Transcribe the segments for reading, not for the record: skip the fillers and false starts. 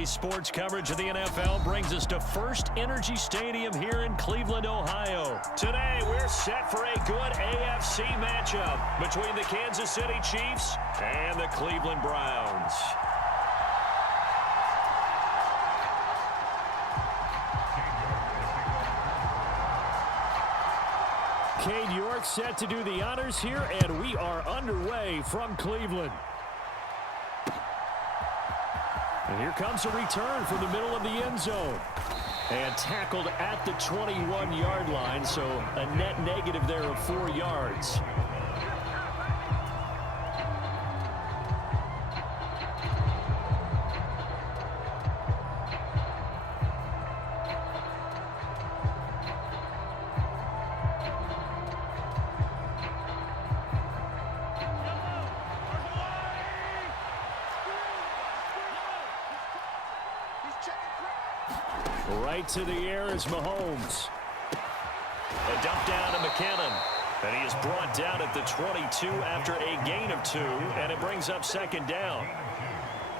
Today's sports coverage of the NFL brings us to First Energy Stadium here in Cleveland, Ohio. Today, we're set for a good AFC matchup between the Kansas City Chiefs and the Cleveland Browns. Cade York set to do the honors here, and we are underway from Cleveland. And here comes a return from the middle of the end zone. And tackled at the 21-yard line, so a net negative there of 4 yards. Right to the air is Mahomes. A dump down to McKinnon. And he is brought down at the 22 after a gain of 2, and it brings up second down.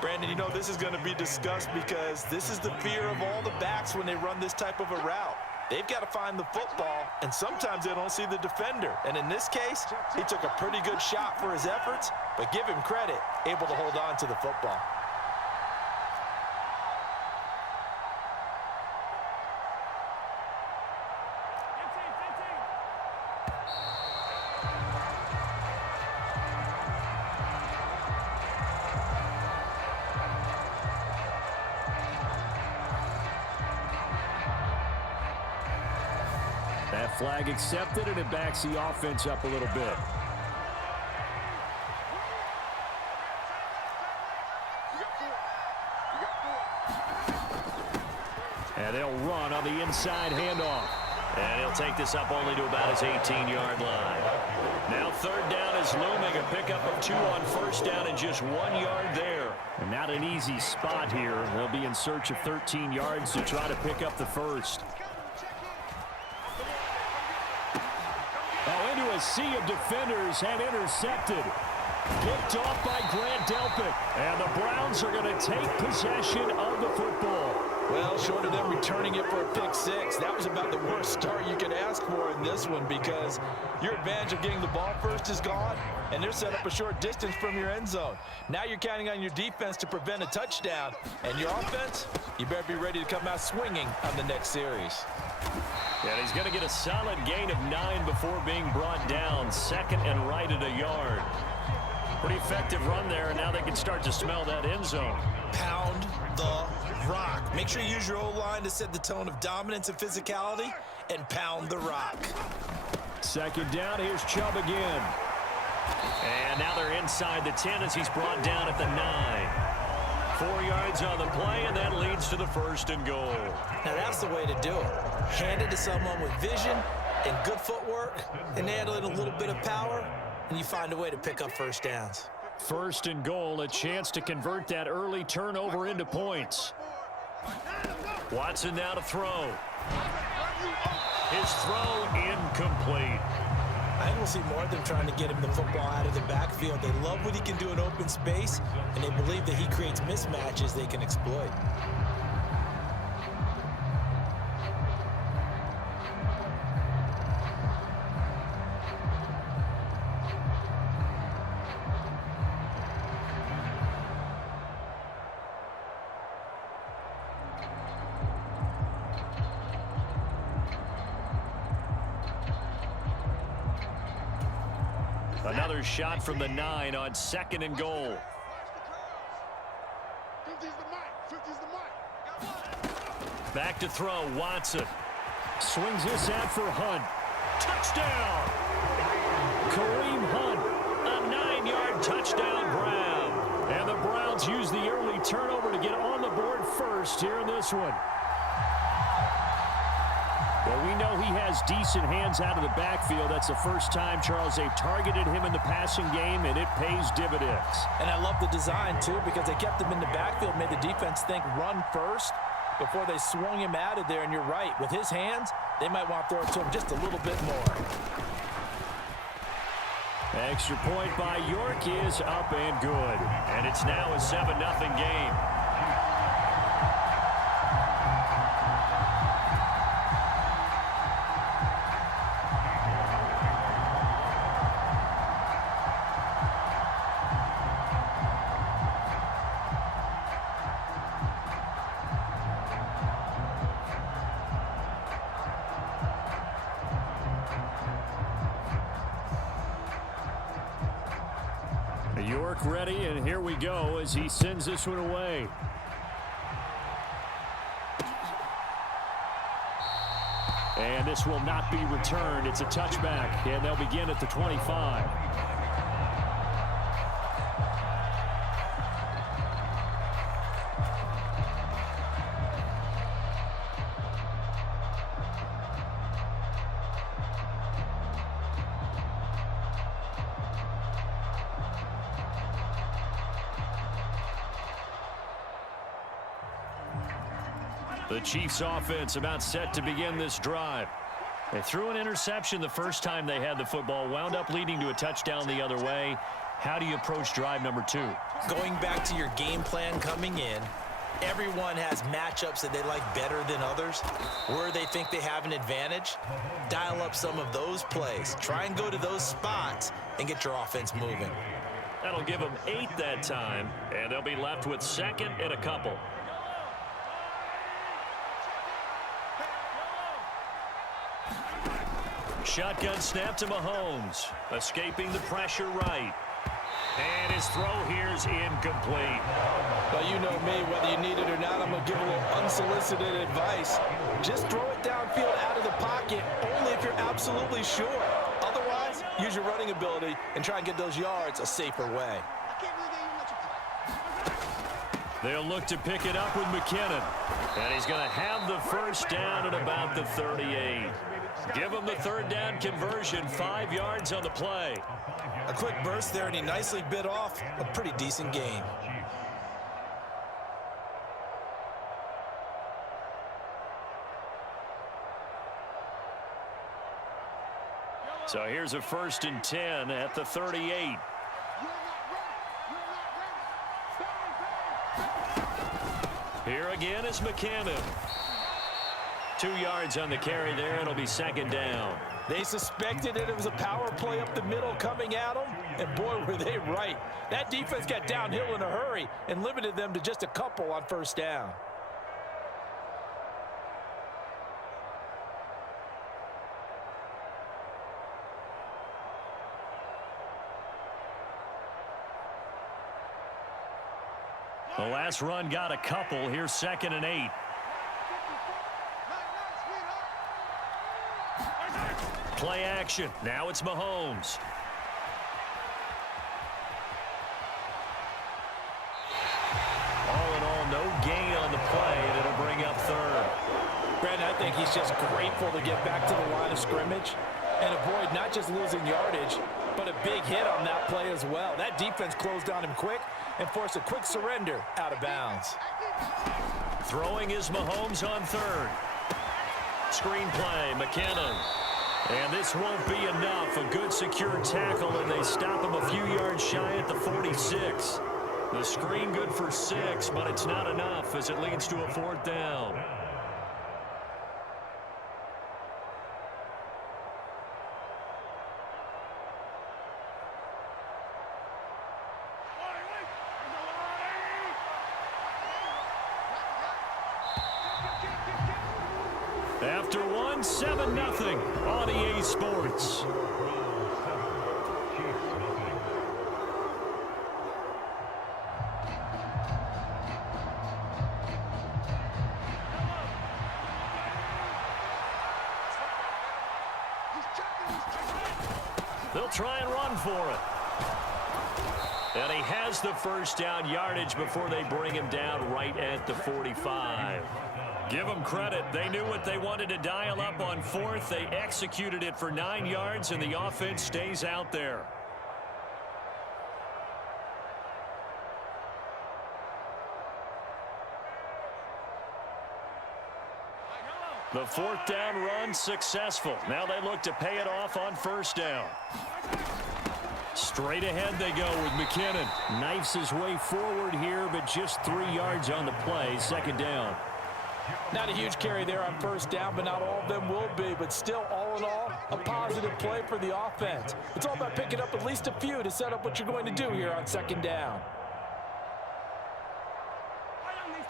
Brandon, you know this is going to be discussed because this is the fear of all the backs when they run this type of a route. They've got to find the football, and sometimes they don't see the defender. And in this case, he took a pretty good shot for his efforts, but give him credit, able to hold on to the football. That flag accepted, and it backs the offense up a little bit. And they'll run on the inside handoff. And he'll take this up only to about his 18-yard line. Now third down is looming, a pickup of 2 on first down and just 1 yard there. And not an easy spot here. They'll be in search of 13 yards to try to pick up the first. Oh, into a sea of defenders and intercepted. Picked off by Grant Delpit. And the Browns are going to take possession of the football. Well, short of them returning it for a pick 6, that was about the worst start you could ask for in this one because your advantage of getting the ball first is gone, and they're set up a short distance from your end zone. Now you're counting on your defense to prevent a touchdown, and your offense, you better be ready to come out swinging on the next series. And he's going to get a solid gain of 9 before being brought down. Second and right at a yard. Pretty effective run there, and now they can start to smell that end zone. Pound the rock. Make sure you use your O-line to set the tone of dominance and physicality, and pound the rock. Second down, here's Chubb again. And now they're inside the 10 as he's brought down at the 9. 4 yards on the play, and that leads to the first and goal. Now that's the way to do it. Hand it to someone with vision and good footwork, and add in a little bit of power, and you find a way to pick up first downs. First and goal, a chance to convert that early turnover into points. Watson now to throw. His throw incomplete. I don't see more than trying to get him the football out of the backfield. They love what he can do in open space, and they believe that he creates mismatches they can exploit. Another shot from the 9 on second and goal. Back to throw, Watson. Swings this out for Hunt. Touchdown! Kareem Hunt, a 9-yard touchdown grab. And the Browns use the early turnover to get on the board first here in this one. Well, we know he has decent hands out of the backfield. That's the first time, Charles, they've targeted him in the passing game, and it pays dividends. And I love the design, too, because they kept him in the backfield, made the defense think run first before they swung him out of there. And you're right, with his hands, they might want to throw it to him just a little bit more. Extra point by York is up and good. And it's now a 7-0 game. York ready, and here we go as he sends this one away. And this will not be returned. It's a touchback, and they'll begin at the 25. The Chiefs offense about set to begin this drive. They threw an interception the first time they had the football, wound up leading to a touchdown the other way. How do you approach drive number 2? Going back to your game plan coming in, everyone has matchups that they like better than others. Where they think they have an advantage, dial up some of those plays. Try and go to those spots and get your offense moving. That'll give them 8 that time, and they'll be left with second and a couple. Shotgun snap to Mahomes, escaping the pressure right. And his throw here's incomplete. Well, you know me, whether you need it or not, I'm going to give a little unsolicited advice. Just throw it downfield out of the pocket, only if you're absolutely sure. Otherwise, use your running ability and try and get those yards a safer way. They'll look to pick it up with McKinnon. And he's going to have the first down at about the 38. Give him the third down conversion, 5 yards on the play. A quick burst there, and he nicely bit off a pretty decent gain. So here's a 1st and 10 at the 38. Here again is McKinnon. 2 yards on the carry there. It'll be second down. They suspected it was a power play up the middle coming at them, and boy, were they right. That defense got downhill in a hurry and limited them to just a couple on first down. The last run got a couple. Here's 2nd and 8. Play action. Now it's Mahomes. All in all, no gain on the play, and it'll bring up 3rd. Brandon, I think he's just grateful to get back to the line of scrimmage and avoid not just losing yardage, but a big hit on that play as well. That defense closed on him quick and forced a quick surrender out of bounds. Throwing is Mahomes on 3rd. Screen play, McKinnon. And this won't be enough. A good secure tackle, and they stop him a few yards shy at the 46. The screen good for 6, but it's not enough as it leads to a 4th down. After 7-0 on EA Sports. They'll try and run for it. And he has the first down yardage before they bring him down right at the 45. Give them credit. They knew what they wanted to dial up on 4th. They executed it for 9 yards, and the offense stays out there. The 4th down run successful. Now they look to pay it off on 1st down. Straight ahead they go with McKinnon. Knifes his way forward here, but just 3 yards on the play. 2nd down. Not a huge carry there on 1st down, but not all of them will be. But still, all in all, a positive play for the offense. It's all about picking up at least a few to set up what you're going to do here on 2nd down.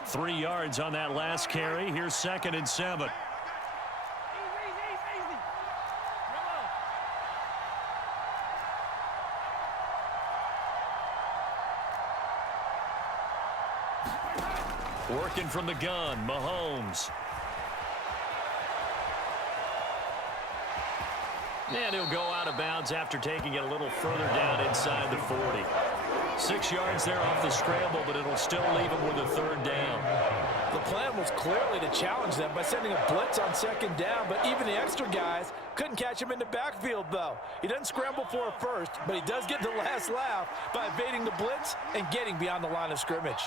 3 yards on that last carry. Here's 2nd and 7. Working from the gun, Mahomes. And he'll go out of bounds after taking it a little further down inside the 40. 6 yards there off the scramble, but it'll still leave him with a third down. The plan was clearly to challenge them by sending a blitz on second down, but even the extra guys couldn't catch him in the backfield, though. He doesn't scramble for a first, but he does get the last laugh by evading the blitz and getting beyond the line of scrimmage.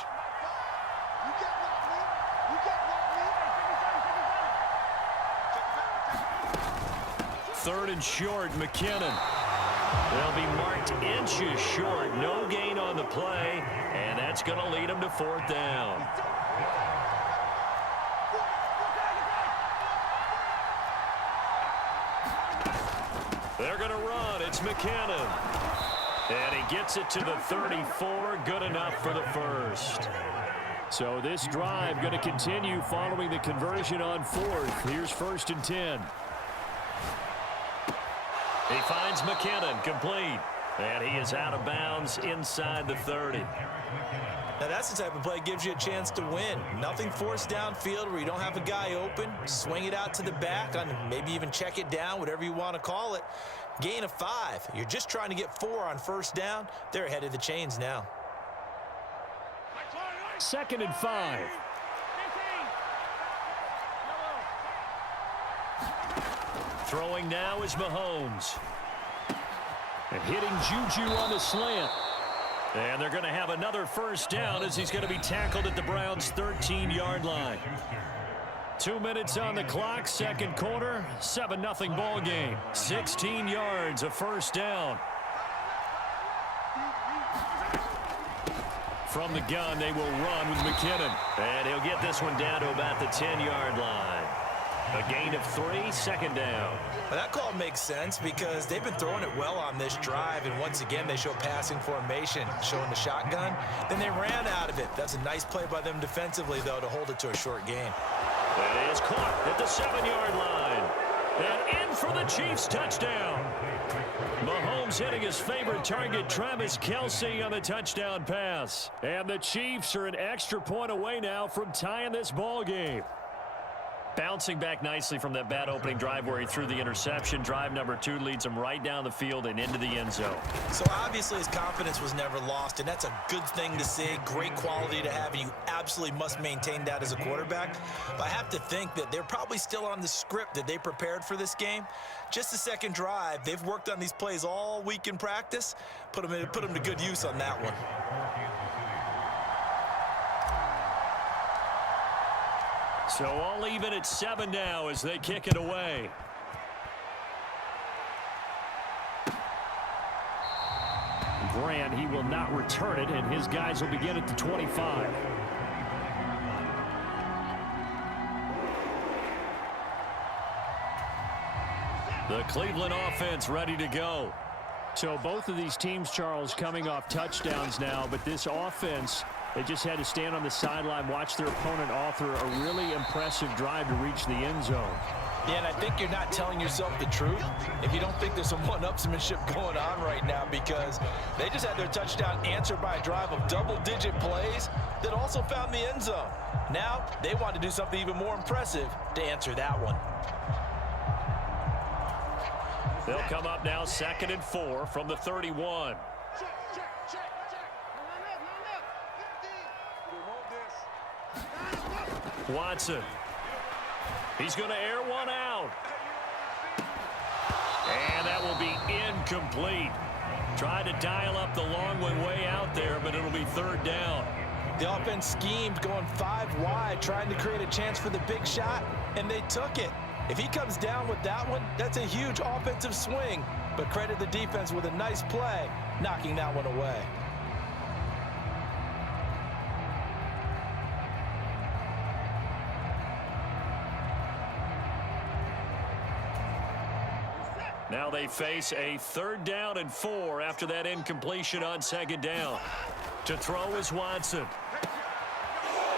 Third and short, McKinnon. They'll be marked inches short. No gain on the play, and that's going to lead them to fourth down. They're going to run. It's McKinnon. And he gets it to the 34. Good enough for the first. So this drive going to continue following the conversion on fourth. Here's 1st and 10. He finds McKinnon, complete. And he is out of bounds inside the 30. Now that's the type of play that gives you a chance to win. Nothing forced downfield where you don't have a guy open. Swing it out to the back, on maybe even check it down, whatever you want to call it. Gain of 5. You're just trying to get 4 on first down. They're ahead of the chains now. 2nd and 5. Throwing now is Mahomes. And hitting Juju on the slant. And they're going to have another first down as he's going to be tackled at the Browns' 13-yard line. 2 minutes on the clock, second quarter, 7-0 ball game. 16 yards, a first down. From the gun, they will run with McKinnon. And he'll get this one down to about the 10-yard line. A gain of 3, second down. Well, that call makes sense because they've been throwing it well on this drive, and once again they show passing formation, showing the shotgun. Then they ran out of it. That's a nice play by them defensively, though, to hold it to a short gain. That is caught at the 7-yard line. And in for the Chiefs touchdown. Mahomes hitting his favorite target, Travis Kelce, on the touchdown pass. And the Chiefs are an extra point away now from tying this ball game. Bouncing back nicely from that bad opening drive where he threw the interception. Drive number 2 leads him right down the field and into the end zone. So obviously his confidence was never lost, and that's a good thing to see. Great quality to have, and you absolutely must maintain that as a quarterback. But I have to think that they're probably still on the script that they prepared for this game. Just the second drive, they've worked on these plays all week in practice. Put them to good use on that one. So all even at 7 now as they kick it away. Grant, he will not return it, and his guys will begin at the 25. The Cleveland offense ready to go. So both of these teams, Charles, coming off touchdowns now, but this offense, they just had to stand on the sideline, watch their opponent author a really impressive drive to reach the end zone. Yeah, and I think you're not telling yourself the truth if you don't think there's some one-upsmanship going on right now, because they just had their touchdown answered by a drive of double-digit plays that also found the end zone. Now they want to do something even more impressive to answer that one. They'll come up now 2nd and 4 from the 31. Watson. He's going to air one out. And that will be incomplete. Tried to dial up the long one way out there, but it'll be 3rd down. The offense schemed going 5 wide, trying to create a chance for the big shot, and they took it. If he comes down with that one, that's a huge offensive swing. But credit the defense with a nice play, knocking that one away. Now they face a 3rd down and 4 after that incompletion on 2nd down. To throw is Watson.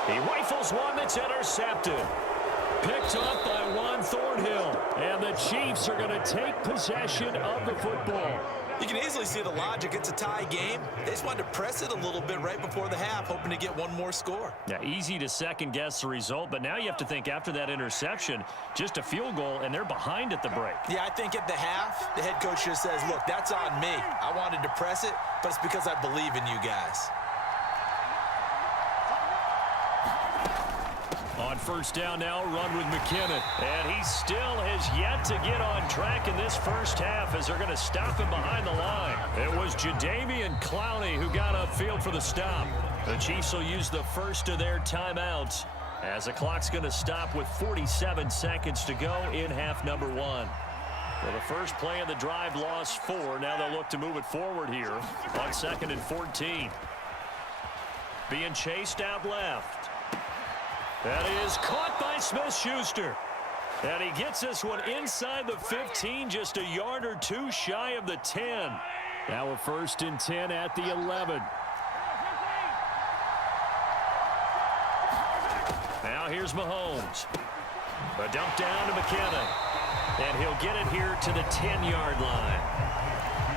He rifles one that's intercepted. Picked up by Juan Thornhill. And the Chiefs are going to take possession of the football. You can easily see the logic. It's a tie game. They just wanted to press it a little bit right before the half, hoping to get one more score. Yeah, easy to second-guess the result, but now you have to think after that interception, just a field goal, and they're behind at the break. Yeah, I think at the half, the head coach just says, look, that's on me. I wanted to press it, but it's because I believe in you guys. On first down now, run with McKinnon. And he still has yet to get on track in this first half as they're going to stop him behind the line. It was Jadeveon Clowney who got upfield for the stop. The Chiefs will use the first of their timeouts as the clock's going to stop with 47 seconds to go in half number one. Well, the first play of the drive lost 4. Now they'll look to move it forward here on 2nd and 14. Being chased out left. That is caught by Smith-Schuster. And he gets this one inside the 15, just a yard or two shy of the 10. Now a 1st and 10 at the 11. Now here's Mahomes. A dump down to McKinnon. And he'll get it here to the 10-yard line.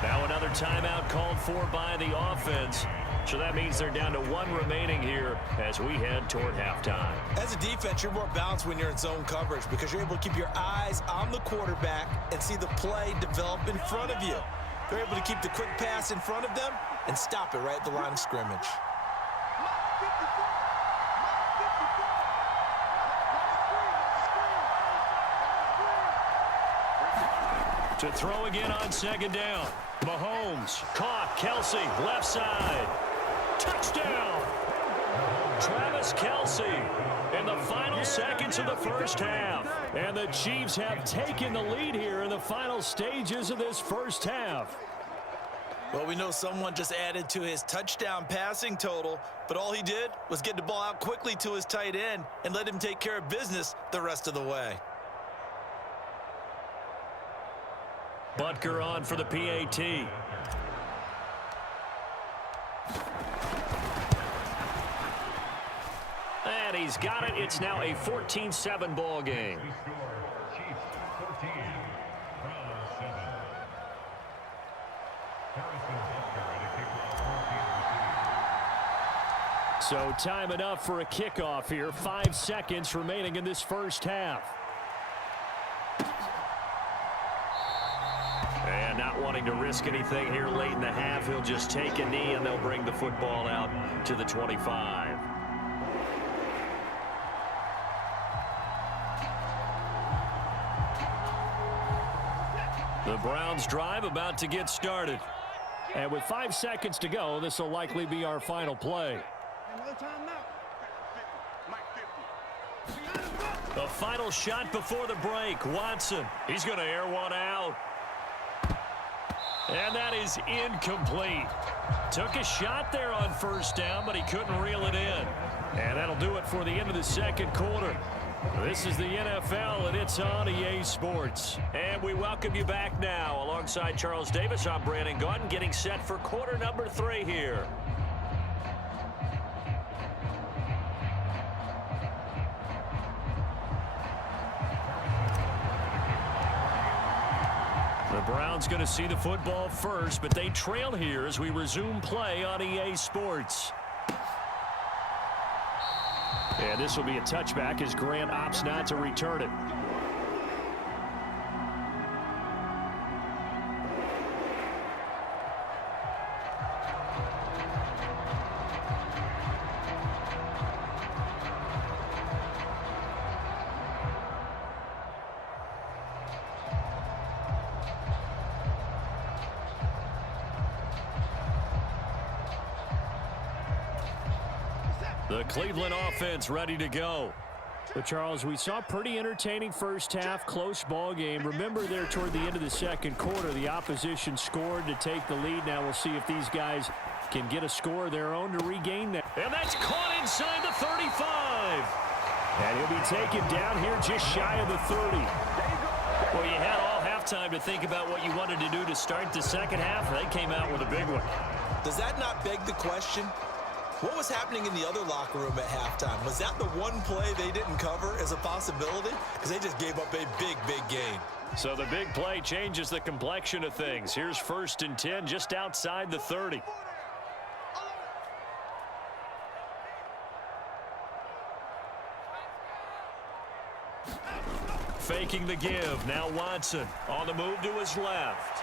Now another timeout called for by the offense. So that means they're down to 1 remaining here as we head toward halftime. As a defense, you're more balanced when you're in zone coverage because you're able to keep your eyes on the quarterback and see the play develop in front of you. They're able to keep the quick pass in front of them and stop it right at the line of scrimmage. To throw again on 2nd down. Mahomes caught. Kelce left side. Touchdown. Travis Kelce in the final seconds of the first half. And the Chiefs have taken the lead here in the final stages of this first half. Well, we know someone just added to his touchdown passing total, but all he did was get the ball out quickly to his tight end and let him take care of business the rest of the way. Butker on for the PAT. And he's got it. It's now a 14-7 ball game. So time enough for a kickoff here. 5 seconds remaining in this first half. And not wanting to risk anything here late in the half, he'll just take a knee and they'll bring the football out to the 25. The Browns drive about to get started. And with 5 seconds to go, this will likely be our final play. The final shot before the break. Watson, he's going to air one out. And that is incomplete. Took a shot there on first down, but he couldn't reel it in. And that'll do it for the end of the second quarter. This is the NFL, and it's on EA Sports. And we welcome you back now. Alongside Charles Davis, I'm Brandon Gaudin, getting set for quarter number 3 here. The Browns going to see the football first, but they trail here as we resume play on EA Sports. And this will be a touchback as Grant opts not to return it. The Cleveland offense ready to go. But Charles, we saw a pretty entertaining first half, close ball game. Remember there toward the end of the second quarter, the opposition scored to take the lead. Now we'll see if these guys can get a score of their own to regain that. And that's caught inside the 35. And he'll be taken down here just shy of the 30. Well, you had all halftime to think about what you wanted to do to start the second half. They came out with a big one. Does that not beg the question? What was happening in the other locker room at halftime? Was that the one play they didn't cover as a possibility? Because they just gave up a big, big gain. So the big play changes the complexion of things. Here's 1st and 10 just outside the 30. Faking the give. Now Watson on the move to his left.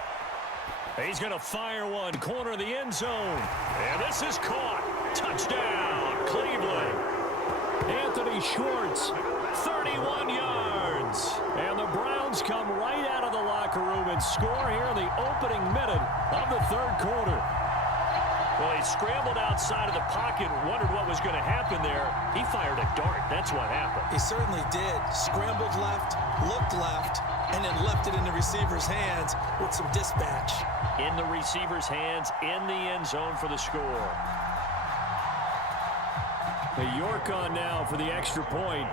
He's going to fire one. Corner of the end zone. And this is caught. Touchdown, Cleveland. Anthony Schwartz, 31 yards. And the Browns come right out of the locker room and score here in the opening minute of the 3rd quarter. Well, he scrambled outside of the pocket, wondered what was going to happen there. He fired a dart. That's what happened. He certainly did. Scrambled left, looked left, and then left it in the receiver's hands with some dispatch. In the receiver's hands, in the end zone for the score. York on now for the extra point.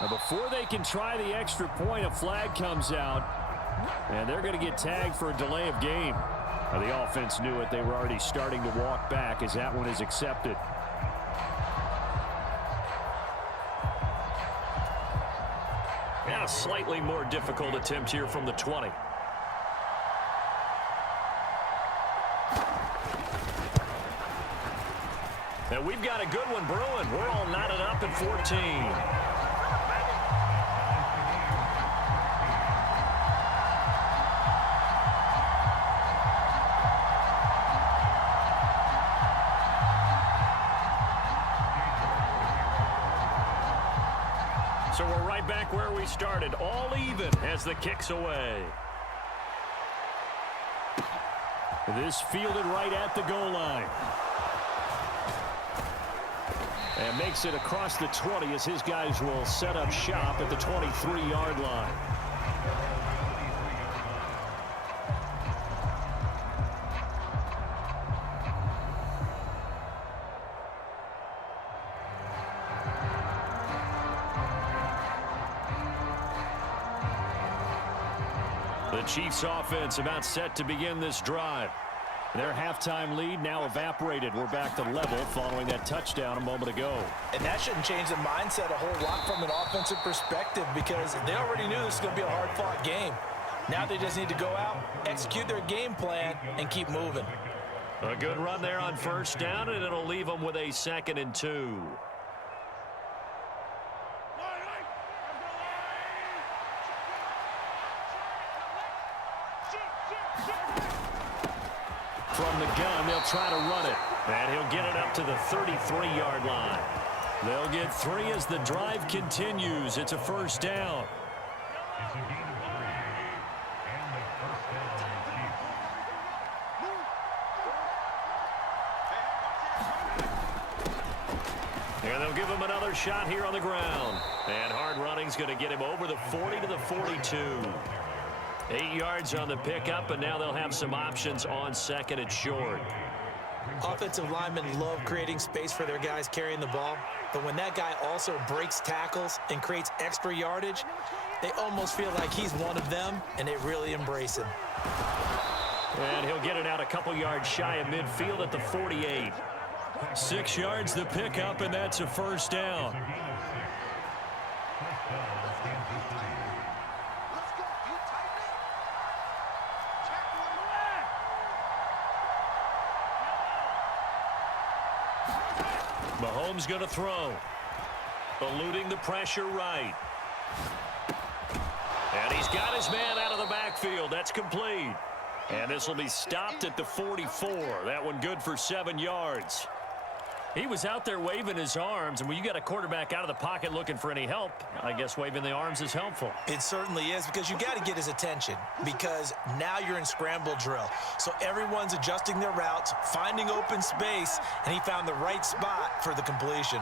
Now before they can try the extra point, a flag comes out, and they're going to get tagged for a delay of game. Now the offense knew it. They were already starting to walk back as that one is accepted. Yeah, a slightly more difficult attempt here from the 20. And we've got a good one brewing. We're all knotted up at 14. So we're right back where we started, all even as the kick's away. This fielded right at the goal line. And makes it across the 20 as his guys will set up shop at the 23-yard line. The Chiefs offense about set to begin this drive. Their halftime lead now evaporated. We're back to level following that touchdown a moment ago. And that shouldn't change the mindset a whole lot from an offensive perspective because they already knew this was going to be a hard-fought game. Now they just need to go out, execute their game plan, and keep moving. A good run there on 1st down, and it'll leave them with a 2nd and 2. From the gun, they'll try to run it. And he'll get it up to the 33-yard line. They'll get 3 as the drive continues. It's a 1st down. And they'll give him another shot here on the ground. And hard running's going to get him over the 40 to the 42. 8 yards on the pickup, and now they'll have some options on 2nd and short. Offensive linemen love creating space for their guys carrying the ball, but when that guy also breaks tackles and creates extra yardage, they almost feel like he's one of them, and they really embrace him. And he'll get it out a couple yards shy of midfield at the 48. 6 yards the pickup, and that's a 1st down. Mahomes going to throw. Eluding the pressure right. And he's got his man out of the backfield. That's complete. And this will be stopped at the 44. That one good for 7 yards. He was out there waving his arms, and when you got a quarterback out of the pocket looking for any help, I guess waving the arms is helpful. It certainly is because you got to get his attention because now you're in scramble drill. So everyone's adjusting their routes, finding open space, and he found the right spot for the completion.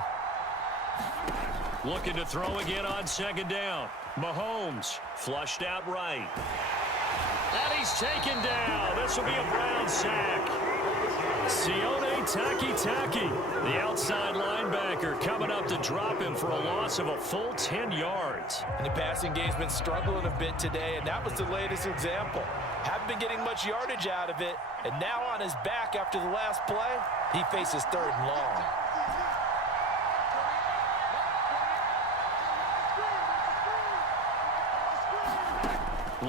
Looking to throw again on 2nd down. Mahomes flushed out right. And he's taken down. This will be a Brown sack. Sione Takitaki, the outside linebacker, coming up to drop him for a loss of a full 10 yards. And the passing game's been struggling a bit today, and that was the latest example. Haven't been getting much yardage out of it, and now on his back after the last play, he faces 3rd and long.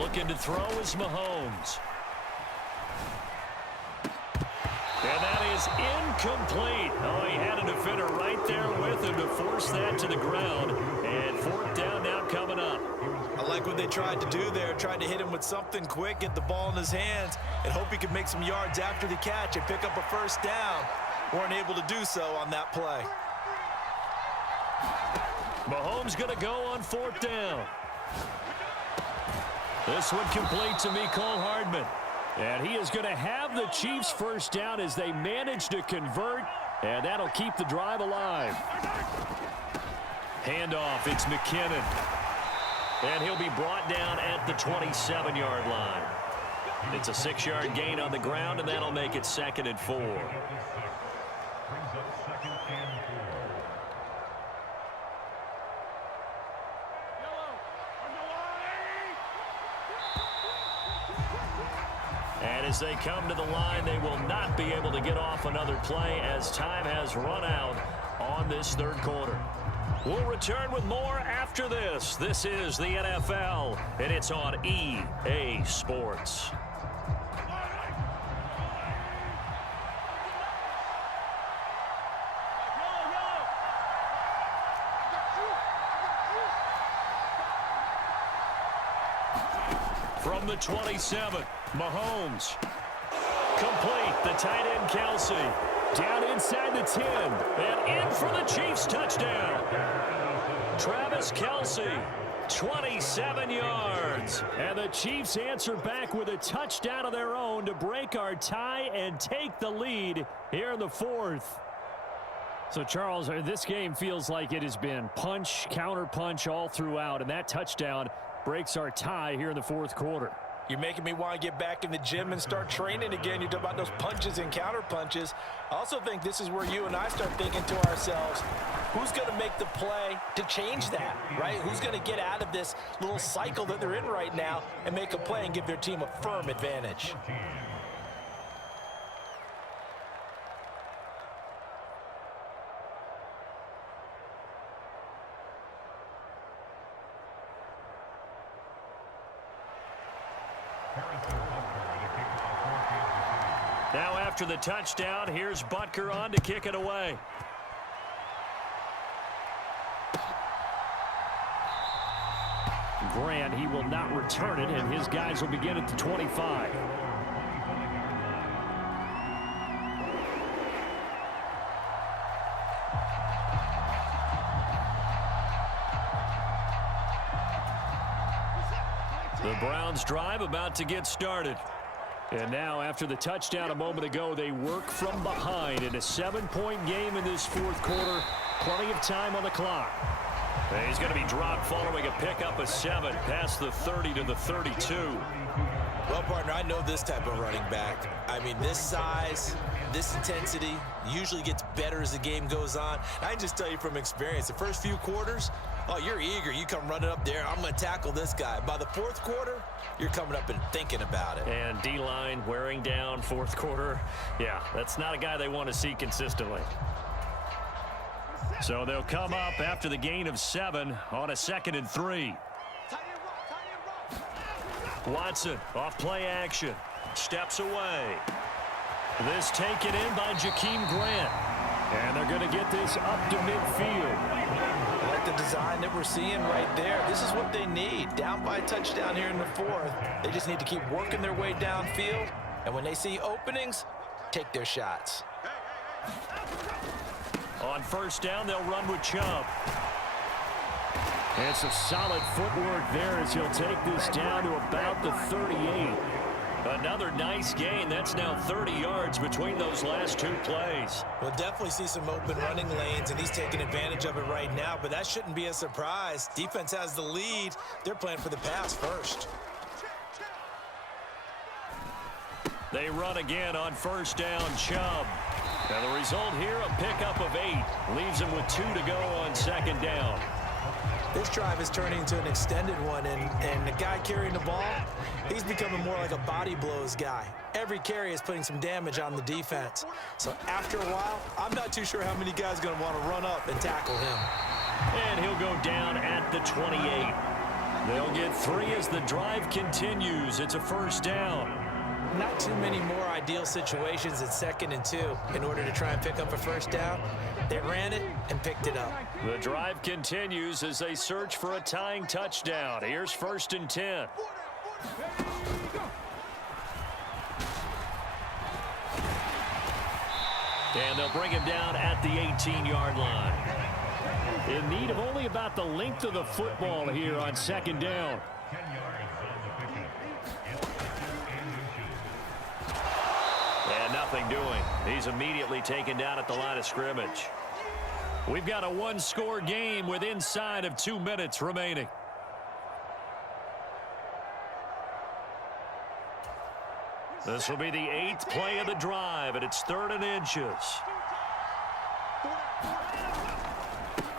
Looking to throw is Mahomes. And that is incomplete. Oh, he had a defender right there with him to force that to the ground. And 4th down now coming up. I like what they tried to do there, tried to hit him with something quick, get the ball in his hands, and hope he could make some yards after the catch and pick up a 1st down. Weren't able to do so on that play. Mahomes going to go on 4th down. This one complete to Mecole Hardman. And he is going to have the Chiefs 1st down as they manage to convert, and that'll keep the drive alive. Handoff, it's McKinnon. And he'll be brought down at the 27-yard line. It's a 6-yard gain on the ground, and that'll make it 2nd and 4. And as they come to the line, they will not be able to get off another play as time has run out on this 3rd quarter. We'll return with more after this. This is the NFL, and it's on EA Sports. From the 27, Mahomes. Complete, the tight end Kelce. Down inside the 10, and in for the Chiefs touchdown. Travis Kelce, 27 yards. And the Chiefs answer back with a touchdown of their own to break our tie and take the lead here in the 4th. So, Charles, this game feels like it has been punch, counter-punch all throughout, and that touchdown breaks our tie here in the 4th quarter. You're making me want to get back in the gym and start training again. You talk about those punches and counter punches. I also think this is where you and I start thinking to ourselves, who's going to make the play to change that, right? Who's going to get out of this little cycle that they're in right now and make a play and give their team a firm advantage? Now after the touchdown, here's Butker on to kick it away. Grant, he will not return it, and his guys will begin at the 25. The Browns drive about to get started. And now, after the touchdown a moment ago, they work from behind in a 7-point game in this 4th quarter. Plenty of time on the clock. And he's going to be dropped following a pickup of 7 past the 30 to the 32. Well, partner, I know this type of running back. I mean, this size, this intensity usually gets better as the game goes on. I can just tell you from experience, the first few quarters, oh, you're eager. You come running up there. I'm going to tackle this guy. By the 4th quarter, you're coming up and thinking about it. And D-line wearing down 4th quarter. Yeah, that's not a guy they want to see consistently. So they'll come up after the gain of 7 on a 2nd and 3. Watson off play action. Steps away. This taken in by Jakeem Grant. And they're going to get this up to midfield. I like the design that we're seeing right there. This is what they need. Down by a touchdown here in the 4th. They just need to keep working their way downfield. And when they see openings, take their shots. On 1st down, they'll run with Chubb. And some solid footwork there as he'll take this down to about the 38. Another nice gain. That's now 30 yards between those last 2 plays. We'll definitely see some open running lanes, and he's taking advantage of it right now, but that shouldn't be a surprise. Defense has the lead. They're playing for the pass first. They run again on first down, Chubb. And the result here, a pickup of 8. Leaves him with 2 to go on second down. This drive is turning into an extended one, and the guy carrying the ball, he's becoming more like a body blows guy. Every carry is putting some damage on the defense. So after a while, I'm not too sure how many guys are going to want to run up and tackle him. And he'll go down at the 28. They'll get 3 as the drive continues. It's a first down. Not too many more ideal situations at 2nd and 2 in order to try and pick up a first down. They ran it and picked it up. The drive continues as they search for a tying touchdown. Here's 1st and 10. And they'll bring him down at the 18-yard line. In need of only about the length of the football here on second down. And nothing doing. He's immediately taken down at the line of scrimmage. We've got a one-score game with inside of 2 minutes remaining. This will be the 8th play of the drive, and it's 3rd and inches.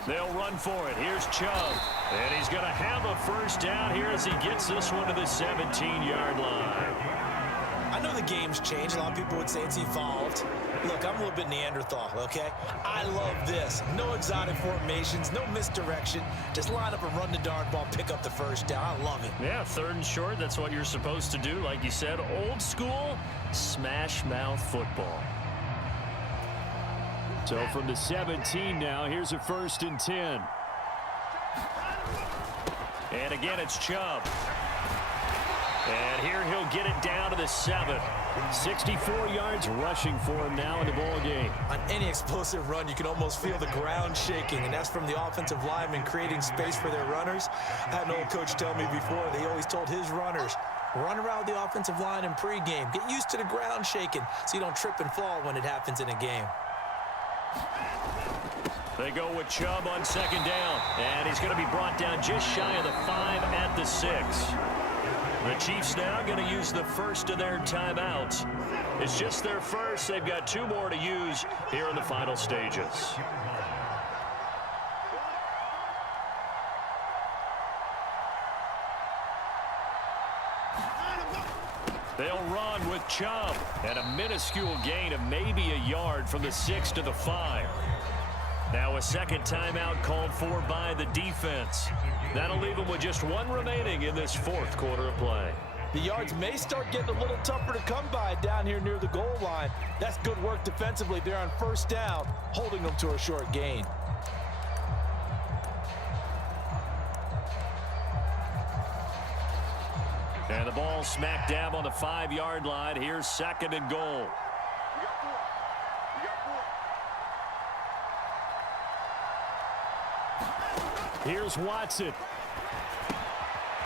They'll run for it. Here's Chubb. And he's going to have a first down here as he gets this one to the 17-yard line. I know the game's changed. A lot of people would say it's evolved. Look, I'm a little bit Neanderthal, okay? I love this. No exotic formations, no misdirection. Just line up and run the darn ball, pick up the first down. I love it. Yeah, 3rd and short. That's what you're supposed to do. Like you said, old school, smash mouth football. So from the 17 now, here's a 1st and 10. And again, it's Chubb. And here he'll get it down to the 7. 64 yards rushing for him now in the ball game. On any explosive run, you can almost feel the ground shaking, and that's from the offensive linemen creating space for their runners. I had an old coach tell me before, they always told his runners, run around the offensive line in pregame. Get used to the ground shaking so you don't trip and fall when it happens in a game. They go with Chubb on second down, and he's going to be brought down just shy of the 5 at the 6. The Chiefs now going to use the first of their timeouts. It's just their first. They've got 2 more to use here in the final stages. They'll run with Chubb, and a minuscule gain of maybe a yard from the 6 to the 5. Now a second timeout called for by the defense. That'll leave them with just 1 remaining in this 4th quarter of play. The yards may start getting a little tougher to come by down here near the goal line. That's good work defensively there on first down, holding them to a short gain. And the ball smack dab on the 5-yard line. Here's 2nd and goal. Here's Watson.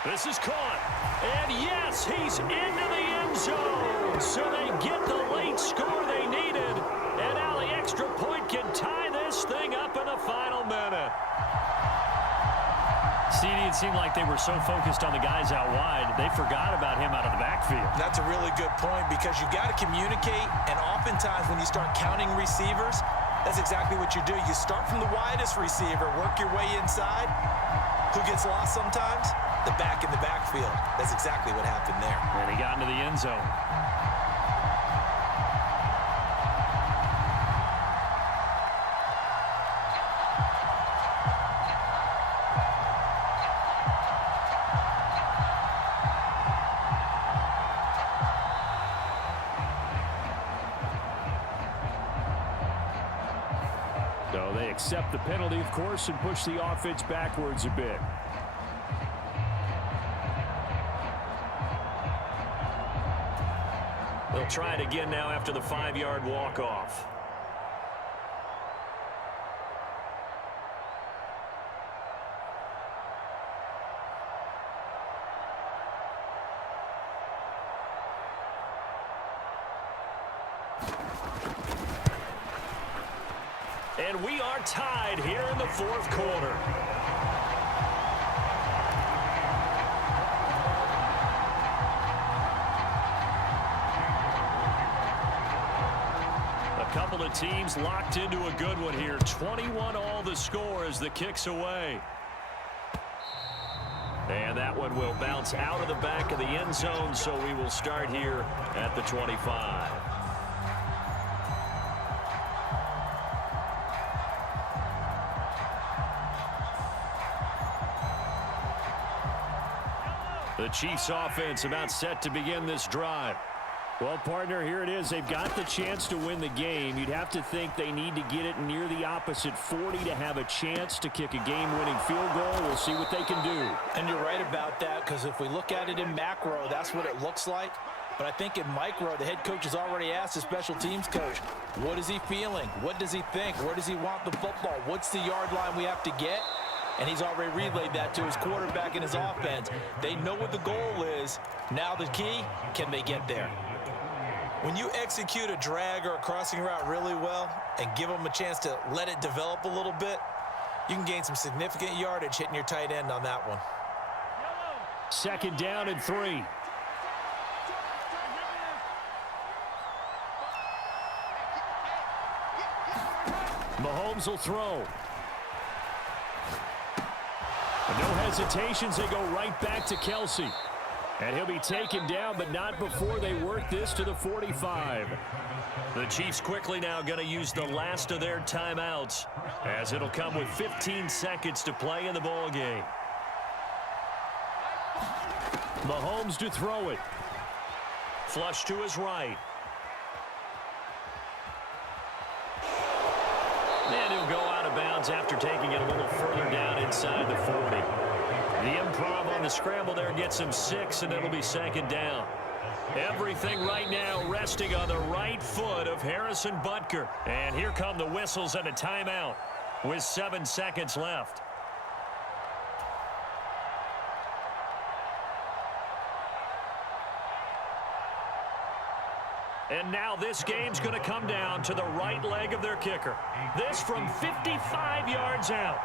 This is caught. And yes, he's into the end zone. So they get the late score they needed. And now the extra point can tie this thing up in the final minute. CD, it seemed like they were so focused on the guys out wide, they forgot about him out of the backfield. That's a really good point because you got to communicate, and oftentimes when you start counting receivers, that's exactly what you do. You start from the widest receiver, work your way inside. Who gets lost sometimes? The back in the backfield. That's exactly what happened there. And he got into the end zone. So they accept the penalty, of course, and push the offense backwards a bit. They'll try it again now after the 5-yard walk-off. And we are tied here in the 4th quarter. couple of teams locked into a good one here. 21 all the score as the kick's away. And that one will bounce out of the back of the end zone, so we will start here at the 25. The Chiefs offense about set to begin this drive. Well, partner, here it is. They've got the chance to win the game. You'd have to think they need to get it near the opposite 40 to have a chance to kick a game-winning field goal. We'll see what they can do. And you're right about that, because if we look at it in macro, that's what it looks like. But I think in micro, the head coach has already asked the special teams coach, what is he feeling? What does he think? Where does he want the football? What's the yard line we have to get? And he's already relayed that to his quarterback and his offense. They know what the goal is. Now the key, can they get there? When you execute a drag or a crossing route really well and give them a chance to let it develop a little bit, you can gain some significant yardage hitting your tight end on that one. 2nd down and 3. Mahomes will throw. No hesitations. They go right back to Kelsey. And he'll be taken down, but not before they work this to the 45. The Chiefs quickly now going to use the last of their timeouts, as it'll come with 15 seconds to play in the ball game. Mahomes to throw it. Flush to his right. And he'll go out of bounds after taking it a little further down inside the 40. The improv on the scramble there gets him 6, and it'll be 2nd down. Everything right now resting on the right foot of Harrison Butker. And here come the whistles and a timeout with 7 seconds left. And now this game's going to come down to the right leg of their kicker. This from 55 yards out.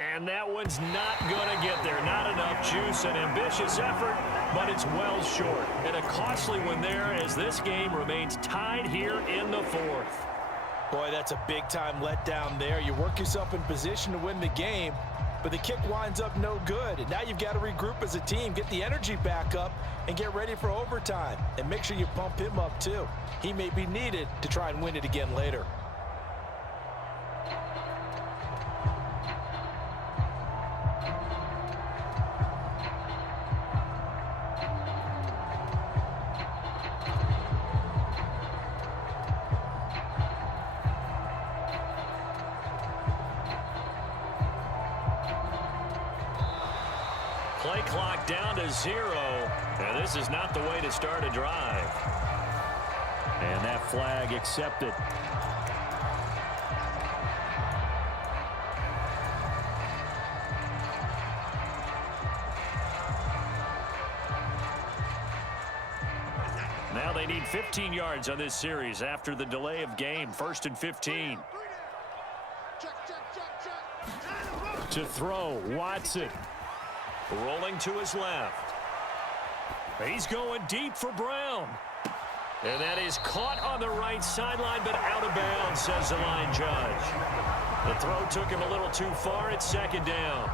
And that one's not going to get there. Not enough juice. An ambitious effort, but it's well short. And a costly one there as this game remains tied here in the 4th. Boy, that's a big-time letdown there. You work yourself in position to win the game, but the kick winds up no good. And now you've got to regroup as a team, get the energy back up, and get ready for overtime. And make sure you pump him up, too. He may be needed to try and win it again later. Play clock down to 0. And this is not the way to start a drive. And that flag accepted. Now they need 15 yards on this series after the delay of game. 1st and 15. To throw, Watson. Rolling to his left. He's going deep for Brown. And that is caught on the right sideline, but out of bounds, says the line judge. The throw took him a little too far. It's 2nd down.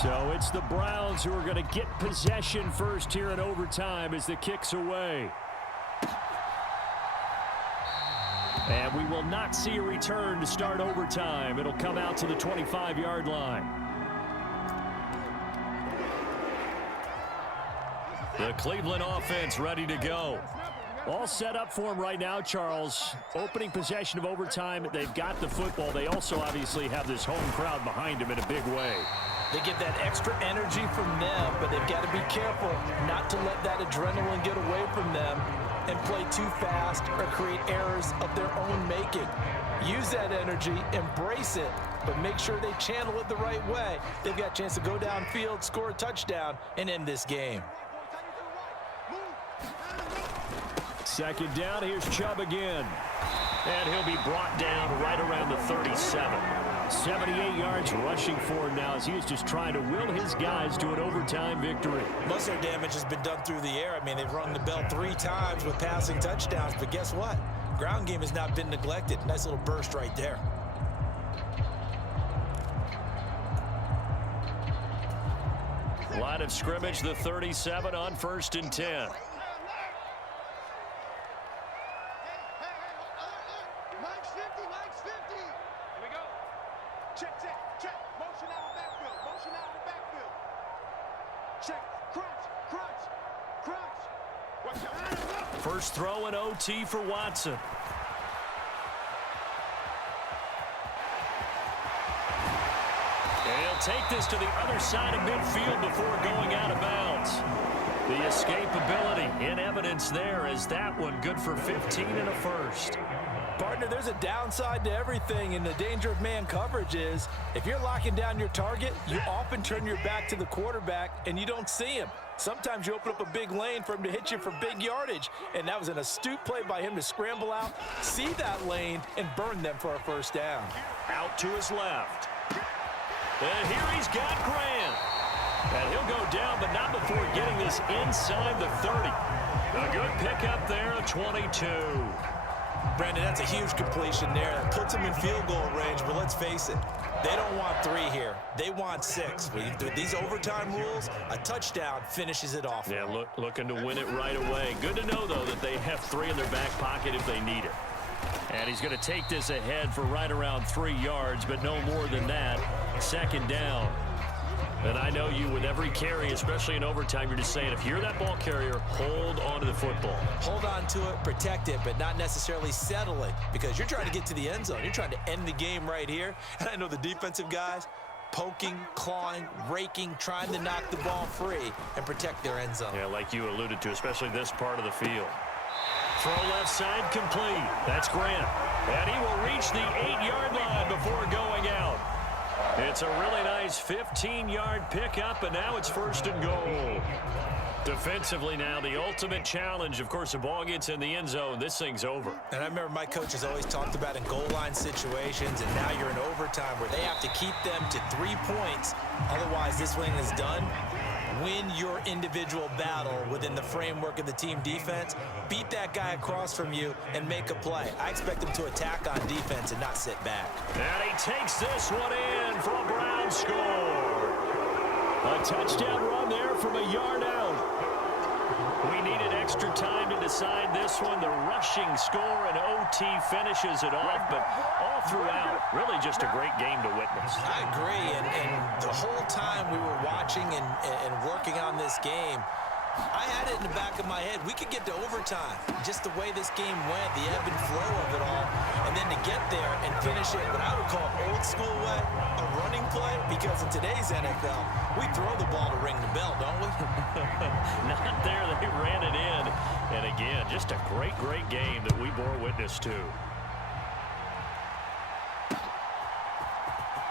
So it's the Browns who are going to get possession first here in overtime as the kick's away. And we will not see a return to start overtime. It'll come out to the 25-yard line. The Cleveland offense ready to go. All set up for him right now, Charles. Opening possession of overtime. They've got the football. They also obviously have this home crowd behind them in a big way. They get that extra energy from them, but they've got to be careful not to let that adrenaline get away from them and play too fast or create errors of their own making. Use that energy, embrace it, but make sure they channel it the right way. They've got a chance to go downfield, score a touchdown, and end this game. Second down, here's Chubb again. And he'll be brought down right around the 37. 78 yards rushing for him now as he is just trying to will his guys to an overtime victory. Most of their damage has been done through the air. I mean, they've rung the bell 3 times with passing touchdowns, but guess what? Ground game has not been neglected. Nice little burst right there. Line of scrimmage, the 37 on 1st and 10. First throw in OT for Watson. And he'll take this to the other side of midfield before going out of bounds. The escapability in evidence there as that one good for 15 and a first. Partner, there's a downside to everything, and the danger of man coverage is if you're locking down your target, you often turn your back to the quarterback and you don't see him. Sometimes you open up a big lane for him to hit you for big yardage, and that was an astute play by him to scramble out, see that lane, and burn them for a first down. Out to his left. And here he's got Grant. And he'll go down, but not before getting this inside the 30. A good pickup there, a 22. Brandon, that's a huge completion there. That puts them in field goal range, but let's face it, they don't want 3 here. They want 6. With these overtime rules, a touchdown finishes it off. Yeah, looking to win it right away. Good to know, though, that they have 3 in their back pocket if they need it. And he's going to take this ahead for right around 3 yards, but no more than that. Second down. And I know you, with every carry, especially in overtime, you're just saying, if you're that ball carrier, hold on to the football. Hold on to it, protect it, but not necessarily settle it, because you're trying to get to the end zone. You're trying to end the game right here. And I know the defensive guys poking, clawing, raking, trying to knock the ball free and protect their end zone. Yeah, like you alluded to, especially this part of the field. Throw left side complete. That's Grant. And he will reach the 8-yard line before going out. It's a really nice 15-yard pickup, and now it's 1st and goal. Defensively now, the ultimate challenge. Of course, the ball gets in the end zone. This thing's over. And I remember my coaches always talked about in goal line situations, and now you're in overtime where they have to keep them to 3 points. Otherwise, this win is done. Win your individual battle within the framework of the team defense. Beat that guy across from you and make a play. I expect them to attack on defense and not sit back. And he takes this one in for a Brown score. A touchdown run there from a yard out. We needed extra time to decide this one. The rushing score and OT finishes it off, but all throughout, really just a great game to witness. I agree, and the whole time we were watching and working on this game, I had it in the back of my head. We could get to overtime. Just the way this game went, the ebb and flow of it all, and then to get there and finish it what I would call old school way, a running play, because in today's NFL, we throw the ball to ring the bell, don't we? Not there. They ran it in. And again, just a great, great game that we bore witness to.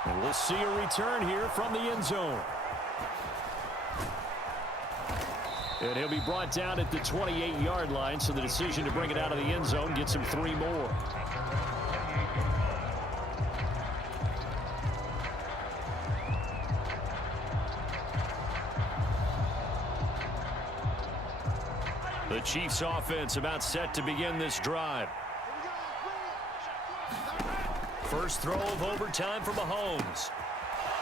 And we'll see a return here from the end zone. And he'll be brought down at the 28-yard line, so the decision to bring it out of the end zone gets him 3 more. The Chiefs offense about set to begin this drive. First throw of overtime for Mahomes.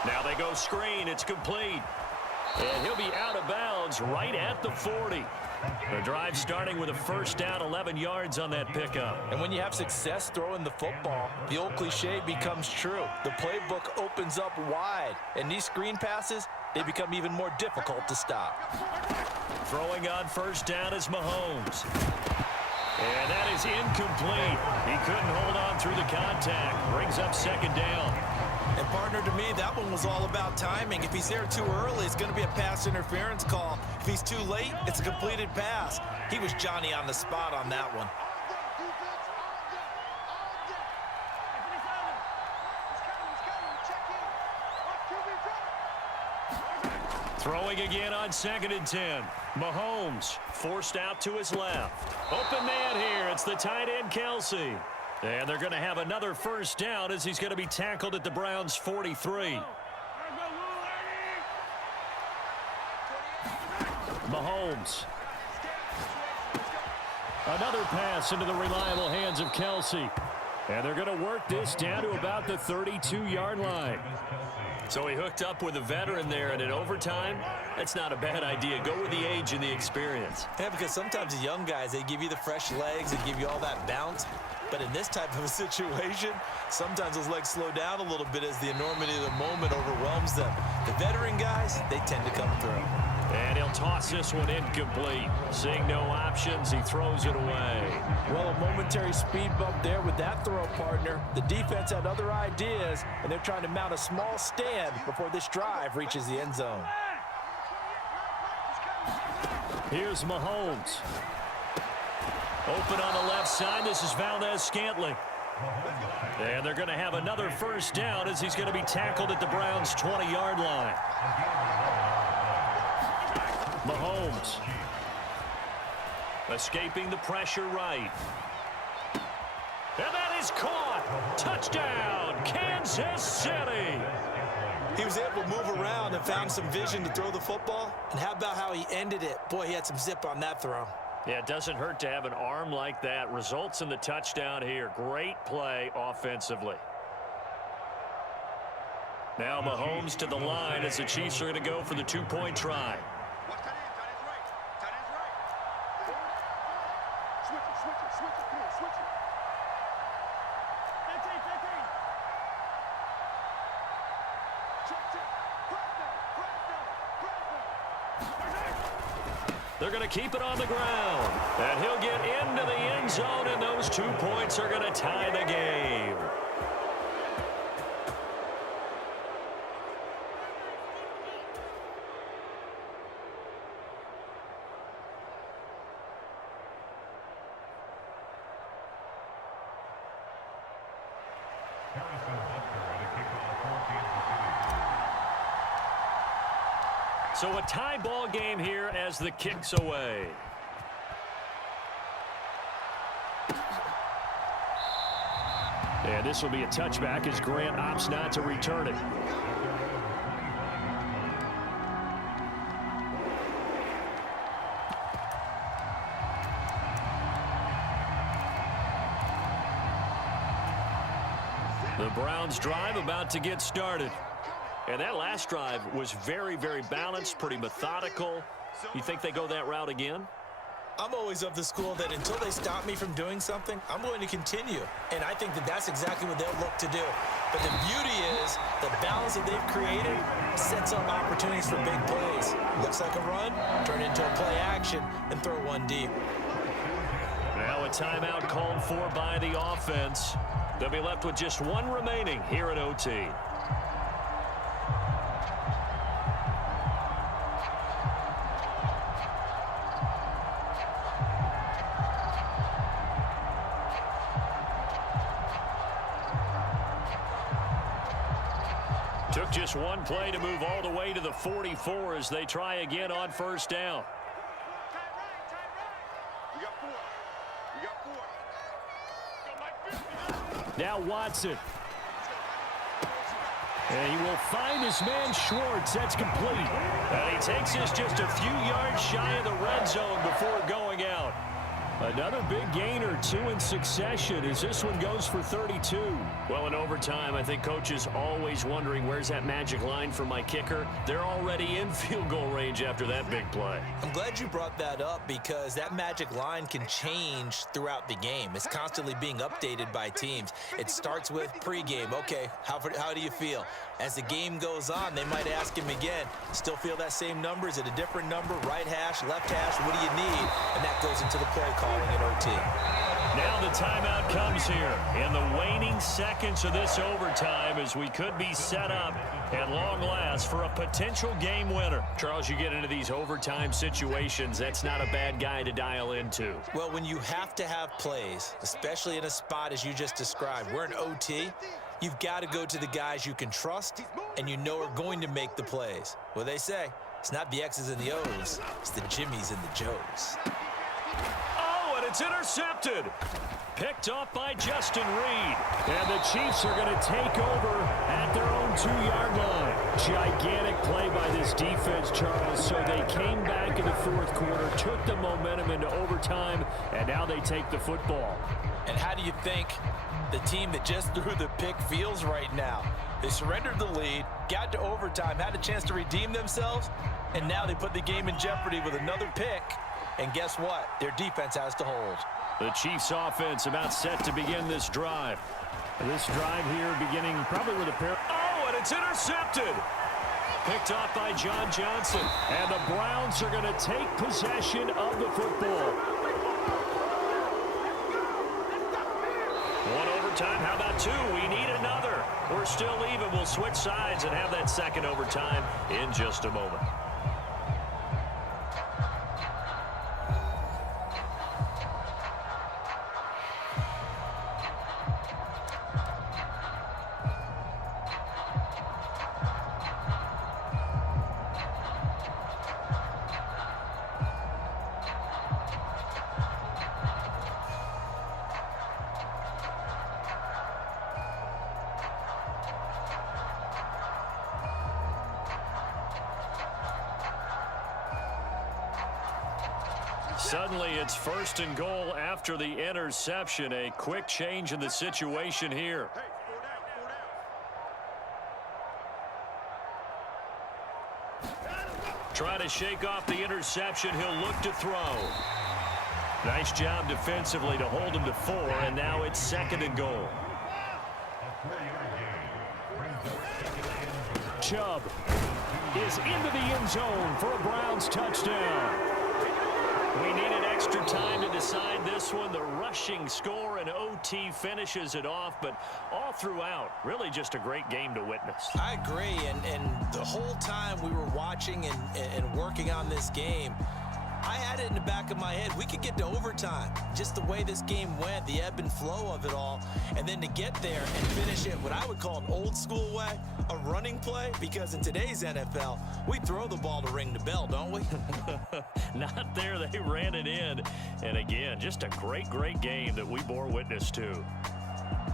Now they go screen. It's complete. And he'll be out of bounds right at the 40. The drive starting with a first down, 11 yards on that pickup. And when you have success throwing the football, the old cliche becomes true. The playbook opens up wide, and these screen passes, they become even more difficult to stop. Throwing on first down is Mahomes. And that is incomplete. He couldn't hold on through the contact. Brings up second down. And partner, to me, that one was all about timing. If he's there too early, it's going to be a pass interference call. If he's too late, it's a completed pass. He was Johnny on the spot on that one. Throwing again on 2nd and 10. Mahomes forced out to his left. Open man here. It's the tight end, Kelce. And they're going to have another first down as he's going to be tackled at the Browns' 43. Mahomes. Another pass into the reliable hands of Kelce. And they're going to work this down to about the 32-yard line. So he hooked up with a veteran there, and in overtime, that's not a bad idea. Go with the age and the experience. Yeah, because sometimes the young guys, they give you the fresh legs, they give you all that bounce. But in this type of a situation, sometimes those legs slow down a little bit as the enormity of the moment overwhelms them. The veteran guys, they tend to come through. And he'll toss this one incomplete. Seeing no options, he throws it away. Well, a momentary speed bump there with that throw, partner. The defense had other ideas, and they're trying to mount a small stand before this drive reaches the end zone. Here's Mahomes. Open on the left side. This is Valdez-Scantling. And they're going to have another first down as he's going to be tackled at the Browns' 20-yard line. Mahomes escaping the pressure right. And that is caught. Touchdown, Kansas City. He was able to move around and found some vision to throw the football. And how about how he ended it? Boy, he had some zip on that throw. Yeah, it doesn't hurt to have an arm like that. Results in the touchdown here. Great play offensively. Now Mahomes to the line as the Chiefs are going to go for the two-point try. They're going to keep it on the ground. And he'll get into the end zone, and those 2 points are going to tie the game. So a tie ball game here as the kick's away. And this will be a touchback as Grant opts not to return it. The Browns drive about to get started. And that last drive was very, very balanced, pretty methodical. You think they go that route again? I'm always of the school that until they stop me from doing something, I'm going to continue. And I think that that's exactly what they'll look to do. But the beauty is the balance that they've created sets up opportunities for big plays. Looks like a run, turn into a play action, and throw one deep. Now a timeout called for by the offense. They'll be left with just one remaining here at OT. Took just one play to move all the way to the 44 as they try again on first down. Now Watson. And he will find his man Schwartz. That's complete. And he takes this just a few yards shy of the red zone before going out. Another big gain or two in succession as this one goes for 32. Well, in overtime, I think Coach is always wondering where's that magic line for my kicker. They're already in field goal range after that big play. I'm glad you brought that up because that magic line can change throughout the game. It's constantly being updated by teams. It starts with pregame. Okay, how do you feel? As the game goes on, they might ask him again, still feel that same number? Is it a different number? Right hash, left hash, what do you need? And that goes into the play call. calling an OT. Now the timeout comes here in the waning seconds of this overtime as we could be set up at long last for a potential game winner. Charles, you get into these overtime situations, that's not a bad guy to dial into. Well, when you have to have plays, especially in a spot as you just described, we're an OT, you've got to go to the guys you can trust and you know are going to make the plays. Well, they say it's not the X's and the O's, it's the Jimmies and the Joes. It's intercepted. Picked off by Justin Reed. And the Chiefs are going to take over at their own 2-yard line. Gigantic play by this defense, Charles. So they came back in the fourth quarter, took the momentum into overtime, and now they take the football. And how do you think the team that just threw the pick feels right now? They surrendered the lead, got to overtime, had a chance to redeem themselves, and now they put the game in jeopardy with another pick. And guess what? Their defense has to hold. The Chiefs offense about set to begin this drive. This drive here beginning probably with a pair. Oh, and it's intercepted. Picked off by John Johnson. And the Browns are going to take possession of the football. One overtime. How about two? We need another. We're still even. We'll switch sides and have that second overtime in just a moment. Suddenly, it's 1st and goal after the interception. A quick change in the situation here. Try to shake off the interception. He'll look to throw. Nice job defensively to hold him to 4, and now it's 2nd and goal. Chubb is into the end zone for a Browns touchdown. We needed extra time to decide this one. The rushing score and OT finishes it off, but all throughout, really just a great game to witness. I agree, and the whole time we were watching and working on this game, I had it in the back of my head. We could get to overtime. Just the way this game went, the ebb and flow of it all, and then to get there and finish it what I would call an old school way, a running play, because in today's NFL, we throw the ball to ring the bell, don't we? Not there. They ran it in. And again, just a great game that we bore witness to.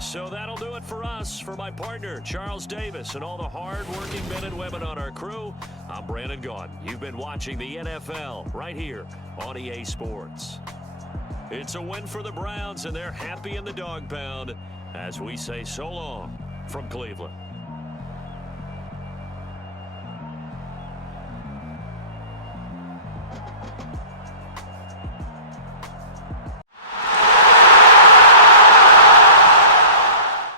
So that'll do it for us. For my partner, Charles Davis, and all the hard-working men and women on our crew, I'm Brandon Gaudin. You've been watching the NFL right here on EA Sports. It's a win for the Browns, and they're happy in the dog pound as we say so long from Cleveland.